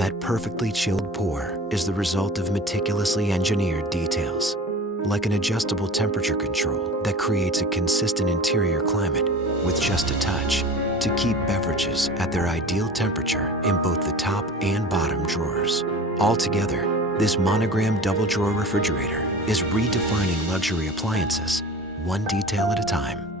That perfectly chilled pour is the result of meticulously engineered details, like an adjustable temperature control that creates a consistent interior climate with just a touch to keep beverages at their ideal temperature in both the top and bottom drawers. Altogether, this Monogram double drawer refrigerator is redefining luxury appliances, one detail at a time.